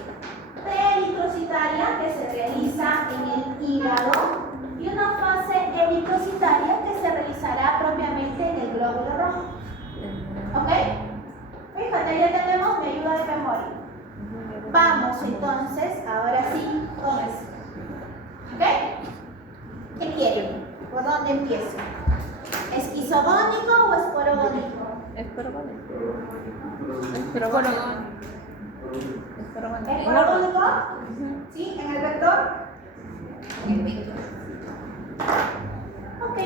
preeritrocitaria que se realiza en el hígado y una fase eritrocitaria que se realizará propiamente en el glóbulo rojo. ¿Ok? Fíjate, ya tenemos mi ayuda de memoria. Vamos entonces, ahora sí, con eso. ¿Ok? ¿Qué quieren? ¿Por dónde empiezo? ¿Esquizogónico o esporogónico? Esporogónico. ¿Esporogónico? ¿Sí? ¿En el vector? En el vector. Ok.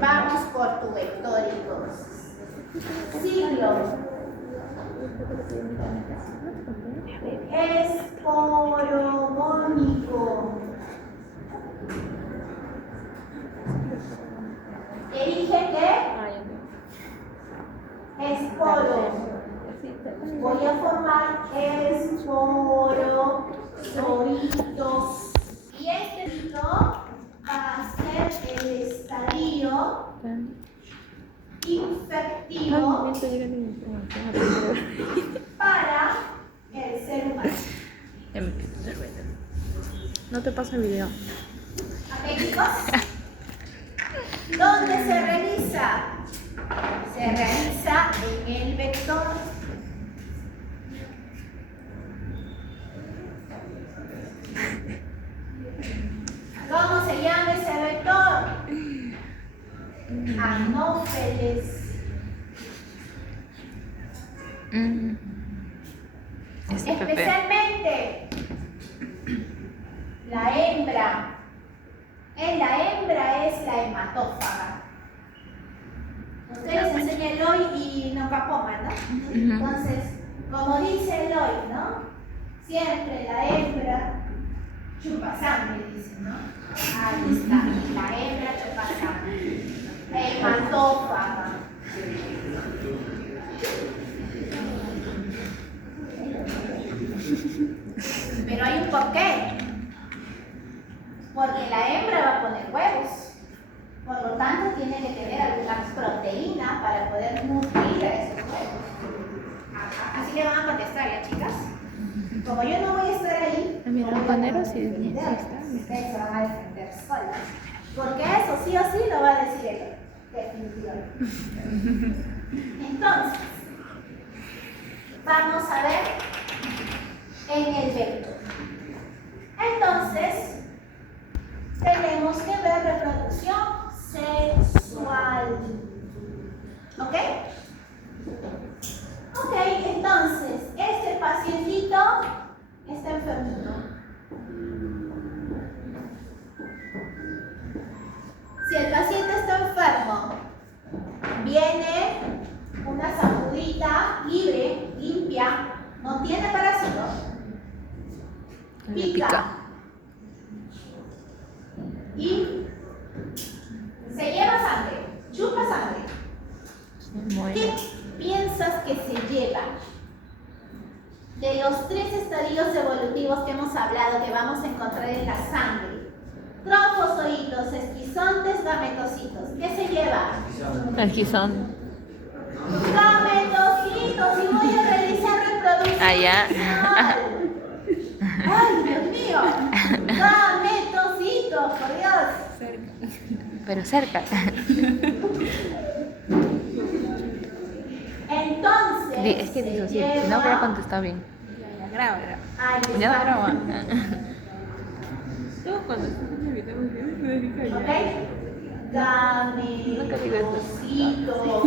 Vamos por tu vectórico. Siglo. Esporogónico. ¿Qué dije que? Esporo. Voy a formar esporozoitos. Y este ciclo va a ser el estadio infectivo para el ser humano. No te paso el video. ¿Ok, chicos? ¿Dónde se realiza? Se realiza en el vector. ¿Cómo se llama ese vector? Anófeles. Especialmente la hembra. La hembra es la hematófaga. Usted les enseña Eloy y Nopacoma, ¿no? Entonces, como dice Eloy, ¿no? Siempre la hembra chupa sangre, dice, ¿no? Ahí está, la hembra chupa sangre. Hematófaga. Pero hay un porqué. Porque la hembra va a poner huevos. Por lo tanto, tiene que tener alguna proteína para poder nutrir a esos huevos. Así le van a contestar, ¿ya, chicas? Como yo no voy a estar ahí, Mira, no voy a panero sí defender. está. Ustedes se van a defender solas. Porque eso sí o sí lo va a decir él. Definitivamente. Entonces, vamos a ver en el vector. Entonces, tenemos que ver reproducción sexual. ¿Ok? Ok, entonces, este pacientito está enfermito. Si el paciente está enfermo, viene una sacudida libre, limpia, no tiene parásito, pica. Y se lleva sangre, chupa sangre. ¿Qué piensas que se lleva? De los 3 estadios evolutivos que hemos hablado, que vamos a encontrar en la sangre: trofozoitos, esquizontes, gametocitos. ¿Qué se lleva? El guisón. Gametocitos, y voy a realizar reproducción Allá. sexual. ¡Ay, Dios mío! Gametocitos, por Dios. Pero cerca. Entonces, Es que dijo, sí, no voy a contestar bien. Graba. Ahí Ya está. graba. Tú cuando estás en el video me dedicas ya. ¿Ok? Gametocitos.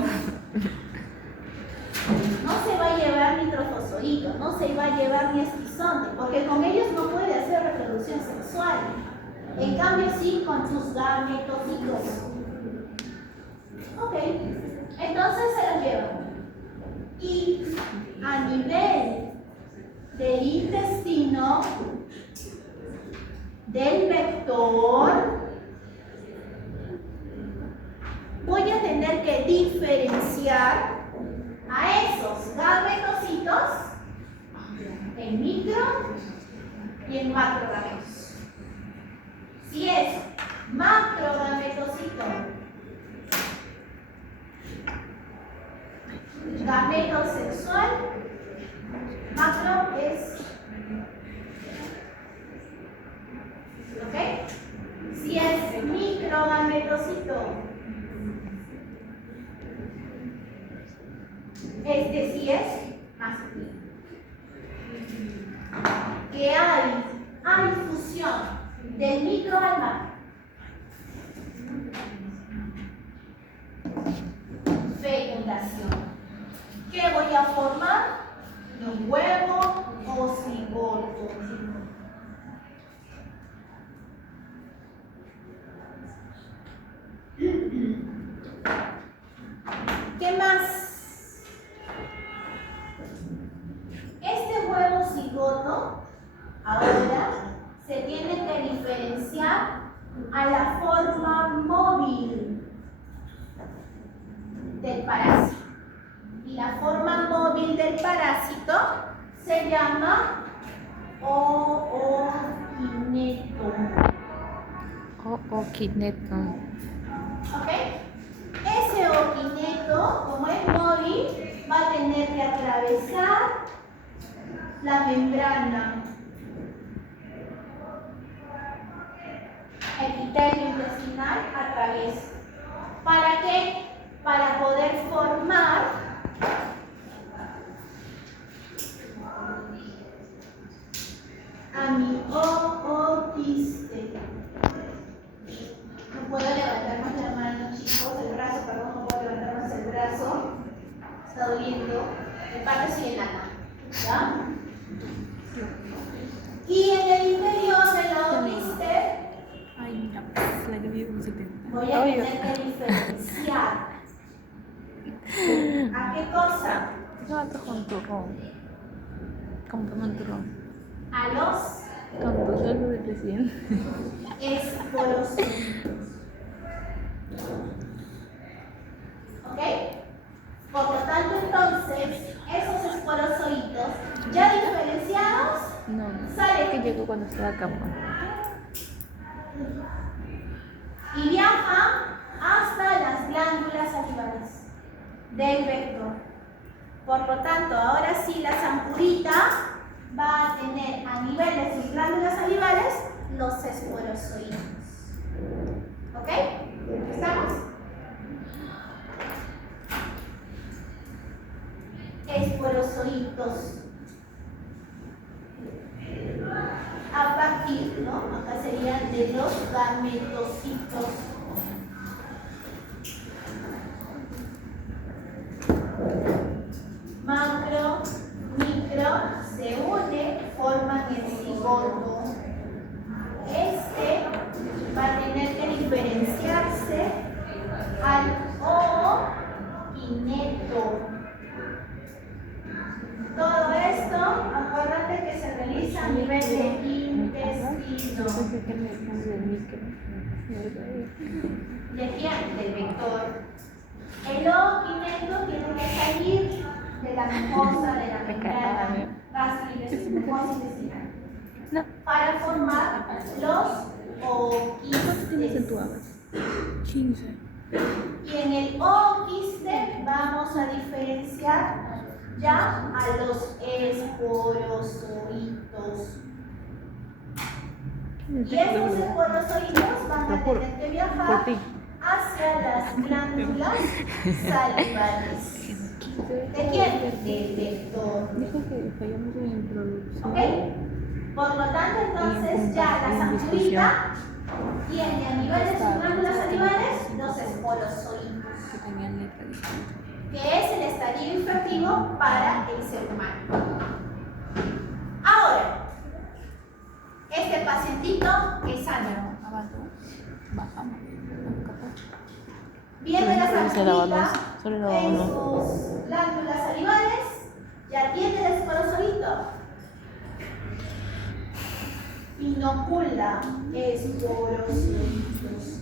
No se va a llevar ni trofozoito, no se va a llevar ni esquizonte, porque con ellos no puede hacer reproducción sexual. En cambio, sí con sus gametocitos. Ok, entonces se los llevan. Y a nivel del intestino, camino del vector, voy a tener que diferenciar a esos gametocitos en micro y en macrogametos. Si es macrogametocito, gameto sexual, macro es, ¿ok? Si es microgametocito, este sí es masculino. Que hay fusión del micro al macro. Fecundación. ¿Qué voy a formar? Un huevo o cigoto. ¿Qué más? Este huevo cigoto ahora se tiene que diferenciar a la forma móvil del parásito. Y la forma móvil del parásito se llama ookineto. Ookineto. ¿Ok? Ese ookineto, como es móvil, va a tener que atravesar la membrana epitelio intestinal a través. ¿Para qué? Para poder formar a mi ooquiste. No puedo levantar más la mano, chicos, el brazo, perdón, no puedo levantar más el brazo. Está doliendo. El palo sigue en la mano. ¿Ya? Y en el interior del ooquiste Ay, mira, pues, la que vive un 70. voy a tener que diferenciar. ¿A qué cosa? Yo ando con turrón. Comprame turrón. A los Con tu sueldo de presidente. esporocitos. ¿Ok? Por lo tanto, entonces, esos esporozoitos ya diferenciados No, salen que llegó cuando estaba acá. y viajan hasta las glándulas salivales del vector. Por lo tanto, ahora sí la zampurita va a tener a nivel de sus glándulas salivales los esporozoitos. ¿Ok? ¿Estamos? Esporozoitos. A partir, ¿no? Acá serían de los gametocitos. Macro, micro, se unen, forman el cigoto. Este va a tener que diferenciarse al ookineto. Todo esto, acuérdate que se realiza a nivel de intestino. De aquí del vector. El ookineto tiene que salir de la mucosa, de la membrana gástrica intestinal, para formar los ooquistes. 15. Y en el ooquiste vamos a diferenciar ya a los esporozoitos. Y estos esporozoitos van a tener que viajar hacia las glándulas salivales. ¿De quién? Del vector. Dijo que fallamos en introducción. ¿Ok? Por lo tanto, entonces ya la zampurita tiene a nivel de sus glándulas salivales los esporozoitos, Que tenían letra diferente. que es el estadio infertivo para el ser humano. Ahora, este pacientito es sano. Abajo, bajamos. Viene la zampurita Solo la en uno. sus glándulas salivales, ya tiene el esporozoito. inocula esporocitos.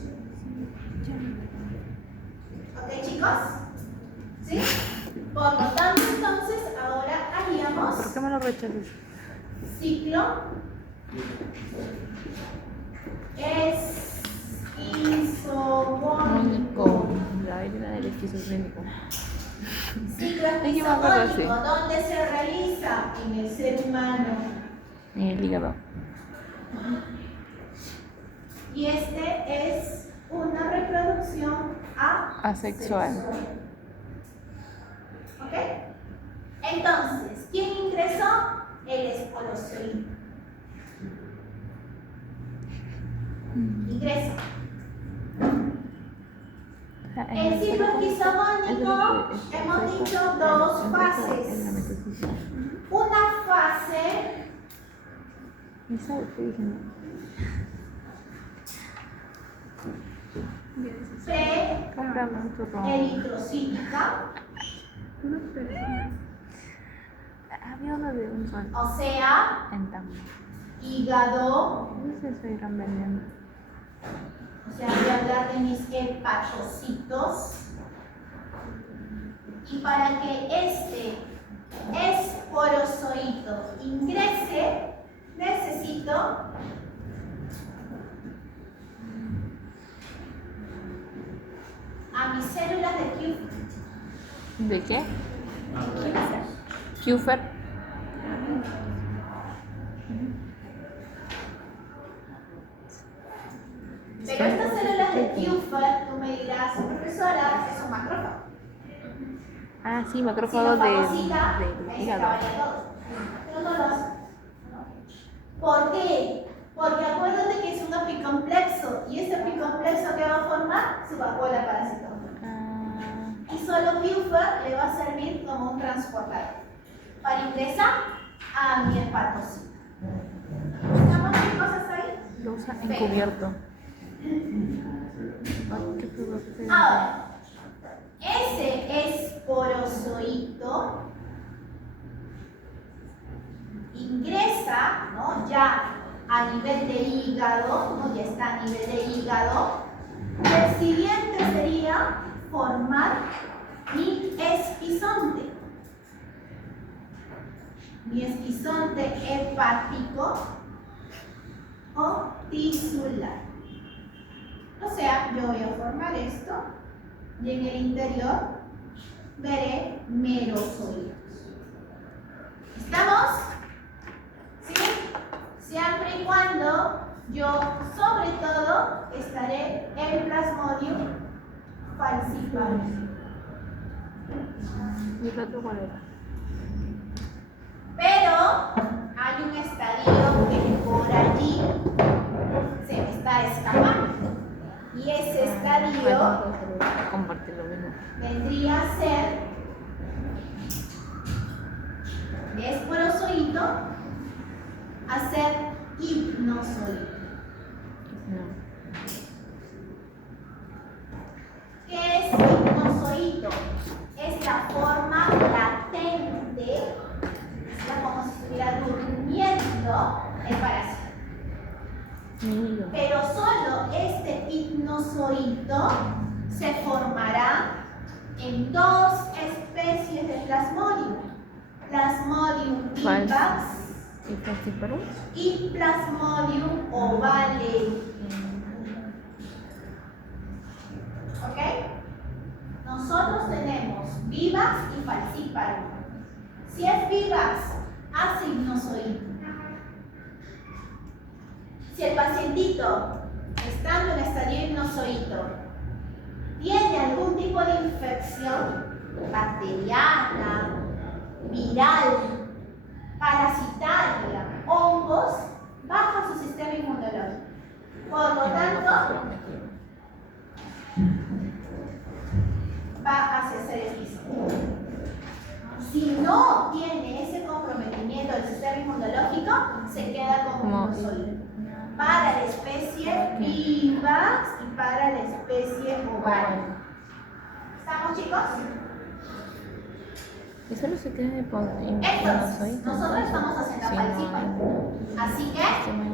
¿Ok, chicos? ¿Sí? Por lo tanto, entonces, ahora haríamos ¿Por qué me lo rechazas? ciclo esquizofónico. La herida del esquizofrénico. Ciclo Ay, yo me acuerdo así. esquizofónico, ¿dónde se realiza? En el ser humano. En el hígado. Y este es una reproducción Asexual. ¿Ok? Entonces, ¿quién ingresó? El esporozoide. Ingresa. El ciclo esquizofónico hemos dicho dos fases. Una fase ¿Y sabes qué dije? pre-eritrocítica, Había uno de un sol. o sea, En Tambo. hígado, No sé si irán vendiendo. o sea, voy a hablar de mis hepatocitos. Y para que este esporozoito ingrese, necesito a mis células de Kupffer. ¿De qué? Kupffer. Pero estas células de Kupffer, tú me dirás, profesora, es un macrófago. Ah, sí, Si macrófago no del fagocita, ahí se hígado. acabaría todo. Pero no lo hace. ¿Por qué? Porque acuérdate que es un epicomplexo. ¿Y este epicomplexo que va a formar? Su vacuola parasitómica. Y solo Kupffer le va a servir como un transportador para ingresar a mi hepatocito. ¿Estamos chicos hasta ahí? Lo usa encubierto. Ay, qué feo que se ve. Ahora, ese esporozoito ingresa, ¿no? Ya a nivel de hígado, ¿no? Ya está a nivel de hígado. El siguiente sería formar mi esquizonte. Mi esquizonte hepático o tisular. O sea, yo voy a formar esto y en el interior veré merozoides. ¿Estamos? ¿Sí? Siempre y cuando yo, sobre todo, estaré en Plasmodium falciparum. ¿Y el otro cuál era? Pero hay un estadio que por allí se me está escapando. Y ese estadio Compartir lo mismo. vendría a ser de esporozoito a ser hipnozoito. No. ¿Qué es hipnozoito? Es la forma latente, es como si estuviera durmiendo el parásito. Pero solo este hipnozoito se formará en dos especies de Plasmodium. Plasmodium vivax ¿Y falciparum? y Plasmodium ovale. ¿Ok? Nosotros tenemos vivax y falciparum. Si es vivax, hace hipnozoito. Si el pacientito, estando en estadio hipnozoito, tiene algún tipo de infección bacteriana, viral, parasitaria, hongos, baja su sistema inmunológico. Por lo tanto, va a ser esquizofrénico. Si no tiene ese comprometimiento del sistema inmunológico, se queda como hipnozoide. Para la especie vivax y para la especie ovale. ¿Estamos, chicos? Y solo se queda de poner. Entonces, nosotros estamos haciendo falciforme. Así que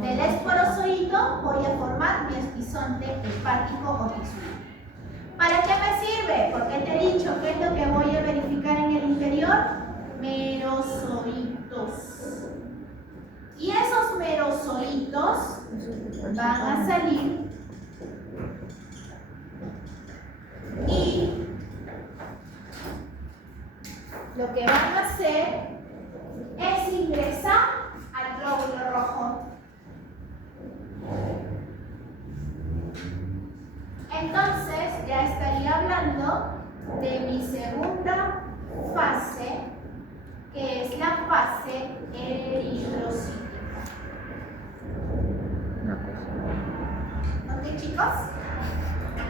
del esporozoito voy a formar mi esquizonte hepático o tisular. ¿Para qué me sirve? Porque te he dicho que es lo que voy a verificar en el interior. Merozoitos. Y esos merozoitos van a salir y lo que van a hacer es ingresar al glóbulo rojo. Entonces ya estaría hablando de mi segunda fase, que es la fase eritrocítica. ¿Ok, chicos?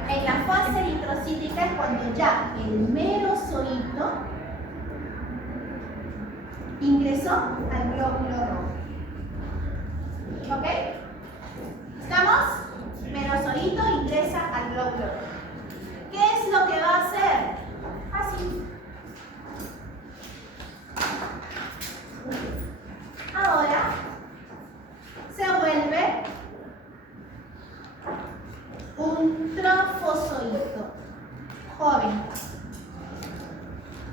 En la fase eritrocítica es cuando ya el merozoito ingresó al glóbulo rojo. ¿Ok? ¿Estamos? Merozoito ingresa al glóbulo rojo. ¿Qué es lo que va a hacer? Así. Ahora se vuelve un trofozoito joven.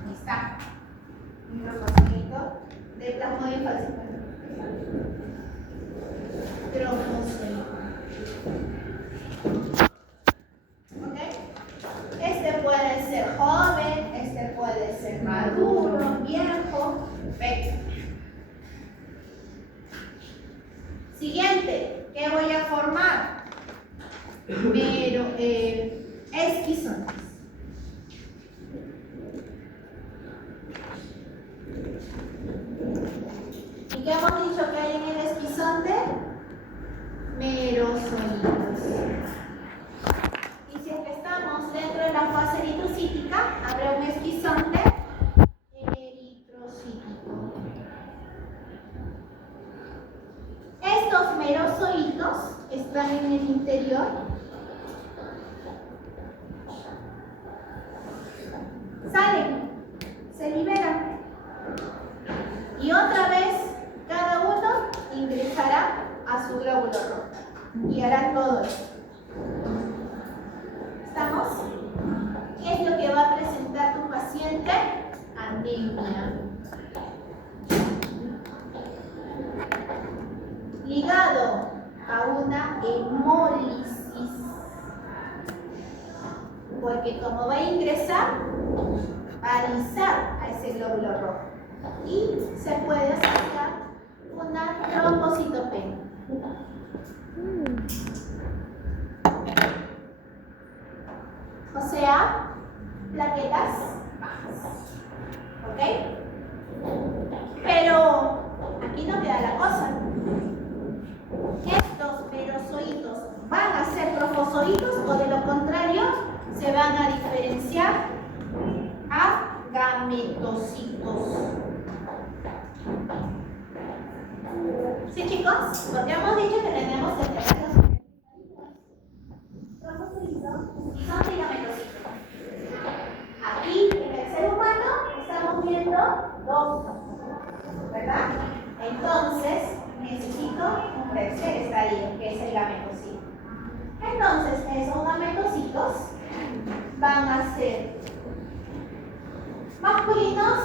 Ahí está. Un trofozoito de plasmodium falciparum. Trofozoito. ¿Ok? Este puede ser joven, este puede ser maduro, viejo. Perfecto. Siguiente, ¿qué voy a formar? Esquizontes. ¿Y qué hemos dicho que hay en el esquizonte? Merozoitos. Y si es que estamos dentro de la fase eritrocítica, habrá un esquizonte eritrocítico. Estos merozoitos están en el interior. Salen, se liberan. Y otra vez, cada uno ingresará a su glóbulo rojo. Y hará todo esto. ¿Estamos? ¿Qué es lo que va a presentar tu paciente? Anemia. Ligado a una hemólisis, porque como va a ingresar, va a alisar a ese glóbulo rojo y se puede asociar una trombocitopenia. O sea, plaquetas bajas. ¿Ok? Pero aquí no queda la cosa. Estos merozoitos van a ser trofozoitos o de lo contrario se van a diferenciar a gametocitos. ¿Sí, chicos? Porque hemos dicho que tenemos que tener los trofocitos, esquizonte y gametocitos. Aquí en el ser humano estamos viendo dos, ¿verdad? Entonces necesito un tercer estadio, que es el gametocito. Entonces, esos gametocitos van a ser masculinos,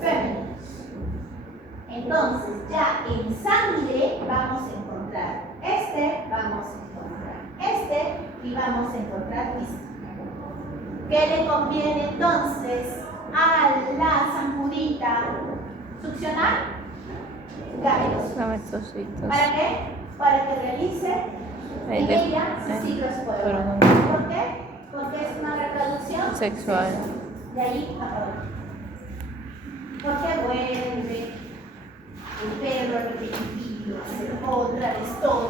femeninos. Entonces, ya en sangre vamos a encontrar vamos a encontrar y vamos a encontrar este. ¿Qué le conviene entonces a la zancudita? ¿Succionar? Gametocitos. ¿Para qué? Para que realice en ella su ciclo esporógeno. ¿Por qué? Porque es una reproducción Sexual. de ahí a ahora. Porque vuelve el perro repetitivo a hacer otra vez todo.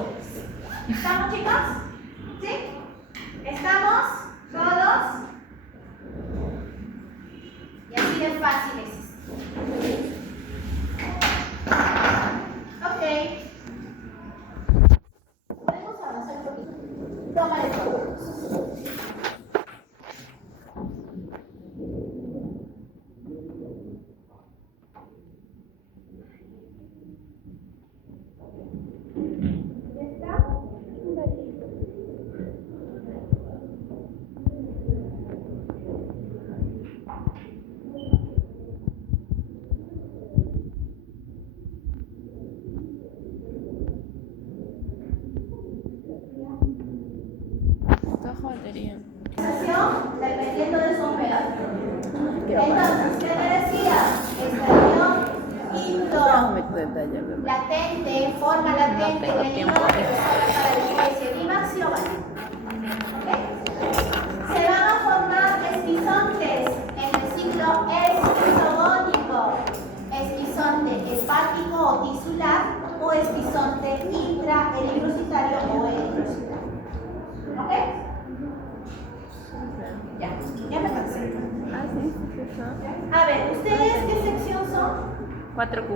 ¿Estamos, chicos? ¿Sí? ¿Estamos? ¿Todos? Y así de fácil es esto. Ok. Podemos avanzar un poquito. Toma de fotos. sería. Dependiendo de su operación. Entonces, ¿qué me decía? Estadio latente, forma latente, tengo del tiempo. hígado para la especie de axioma. Se van a formar esquizontes en el ciclo esquizogónico, esquizonte hepático o tisular o esquizonte intraeritrocitario o eritrocitario. ¿Ok? Ya me cansé. Ah, sí, sí, sí. A ver, ¿ustedes qué sección son? 4Q.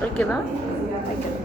¿Hoy quedó? Ahí quedó.